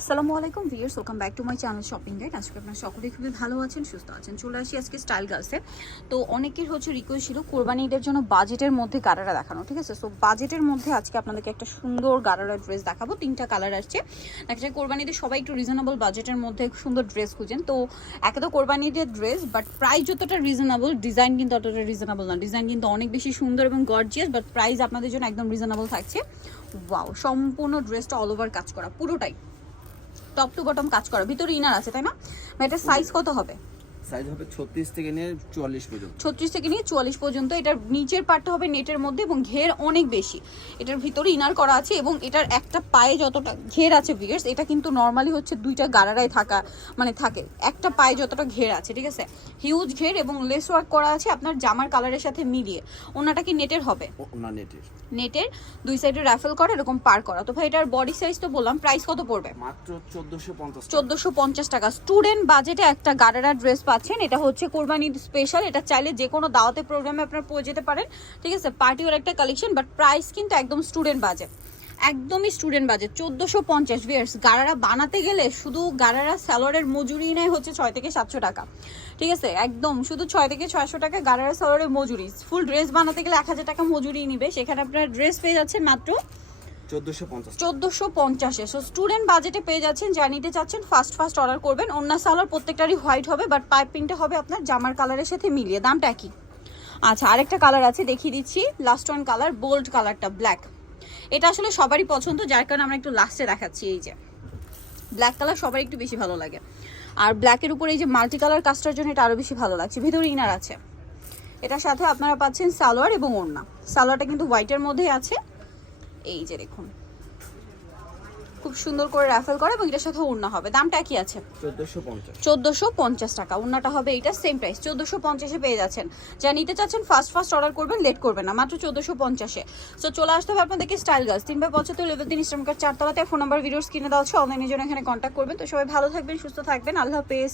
আসসালামু আলাইকুম viewers welcome back to my channel shopping guide আজকে আপনারা সকলেই খুবই ভালো আছেন, সুস্থ আছেন। চলে আসি আজকে স্টাইল গার্লসে তো অনেকের হচ্ছে রিকোয়েস্ট ছিল কোরবানি ঈদের জন্য বাজেটের মধ্যে গারারা দেখানো, ঠিক আছে? সো বাজেটের মধ্যে আজকে আপনাদেরকে একটা সুন্দর গারারা ড্রেস দেখাবো, তিনটা কালার আসছে। দেখা যায় কোরবানি ঈদের সবাই একটু রিজনেবল বাজেটের মধ্যে সুন্দর ড্রেস খুঁজেন। তো একে তো কোরবানি ঈদের ড্রেস বাট প্রাইস যতটা রিজনেবল ডিজাইন কিন্তু অতটা রিজনেবল না। ডিজাইন কিন্তু অনেক বেশি সুন্দর এবং গর্জিয়াস বাট প্রাইস আপনাদের জন্য একদম রিজনেবল থাকছে। ওয়াও সম্পূর্ণ ড্রেসটা অল ওভার কাজ করা, পুরোটাই। টপ টু বটম কাজ করা। ভিতরে ইনার আছে তাই না? এটা সাইজ কত হবে? সাইজ হবে ছত্রিশ থেকে নিয়ে চুয়াল্লিশ পর্যন্ত। ছত্রিশ থেকে নিয়ে চুয়াল্লিশ পর্যন্ত। এটার নিচের পার্টটা হবে নেটের মধ্যে এবং ঘের অনেক বেশি। এটার ভিতরে ইনার করা আছে এবং এটার একটা পায়ে যতটা ঘের আছে ভিয়ার্স এটা কিন্তু নর্মালি হচ্ছে দুইটা গারারায় থাকা মানে থাকে। একটা পায়ে যতটা ঘের আছে ঠিক আছে? হিউজ ঘের এবং লেস ওয়ার্ক করা আছে আপনার জামার কালারের সাথে মিলিয়ে। ওনাটা কি নেটের হবে? না নেটের নেটের দুই সাইডে র্যাফেল করা এরকম পার করা। তো ভাই এটার বডি সাইজ তো বললাম প্রাইস কত পড়বে? মাত্র চোদ্দশো পঞ্চাশ চোদ্দোশো পঞ্চাশ টাকা। স্টুডেন্ট বাজেটে একটা গারারা ড্রেস পাচ্ছেন, এটা হচ্ছে কোরবানি স্পেশাল এটা চাইলে যে কোনো দাওয়াতে প্রোগ্রামে আপনারা পরে যেতে পারেন। ঠিক আছে পার্টিওর একটা কালেকশন বাট প্রাইস কিন্তু একদম স্টুডেন্ট বাজেট একদমই স্টুডেন্ট বাজেট চোদ্দোশো পঞ্চাশ ভিয়ার্স গারারা বানাতে গেলে শুধু গারারা স্যালোয়ারের মজুরি নেয় হচ্ছে ছয় থেকে সাতশো টাকা। ঠিক আছে, একদম শুধু ছয় থেকে ছয়শো টাকা গারারা স্যালোয়ারের মজুরি। ফুল ড্রেস বানাতে গেলে এক হাজার টাকা মজুরি নিবে। সেখানে আপনার ড্রেস পেয়ে যাচ্ছেন মাত্র চোদ্দশো পঞ্চাশ সো স্টুডেন্ট বাজেটে পেয়ে যাচ্ছেন যা নিতে ফার্স্ট ফার্স্ট অর্ডার করবেন। সালোয়ার প্রত্যেকটারই হোয়াইট হবে হবে আপনার জামার কালারের সাথে মিলিয়ে। দামটা একই। আচ্ছা আরেকটা কালার আছে, দেখিয়ে দিচ্ছি। লাস্ট কালার বোল্ড কালারটা ব্ল্যাক এটা আসলে সবারই পছন্দ, যার কারণে আমরা একটু লাস্টে দেখাচ্ছি এই যে। ব্ল্যাক কালার একটু বেশি ভালো লাগে। আর ব্ল্যাকের উপরে এই যে মাল্টি কালার জন্য এটা আরও বেশি ভালো লাগছে। ইনার আছে। এটার সাথে আপনারা পাচ্ছেন সালোয়ার এবং ওড়না। সালোয়ারটা কিন্তু হোয়াইটের মধ্যেই আছে। এই যে দেখুন। খুব সুন্দর করে রাফেল করা এবং এটার সাথে উন্না হবে। দামটা কি আছে? চোদ্দশো পঞ্চাশ। টাকা। ওড়নাটা হবে এটা সেম প্রাইস চোদ্দোশো পঞ্চাশে পেয়ে যাচ্ছেন। যা নিতে চাচ্ছেন ফার্স্ট ফার্স্ট অর্ডার করবেন লেট করবেন না। মাত্র চোদ্দোশো পঞ্চাশে। সো চলে আসতে হবে আপনাদেরকে স্টাইল গার্লস তিন বাই পঁচাত্তর লেভেল তিন ইস্টার্ন কার্ড চারতলাতে ফোন নাম্বার ভিডিওস কিনে দেওয়া হচ্ছে অনলাইনের জন্য এখানে কন্ট্যাক্ট করবেন। তো সবাই ভালো থাকবেন সুস্থ থাকবেন। আল্লাহ হাফেজ।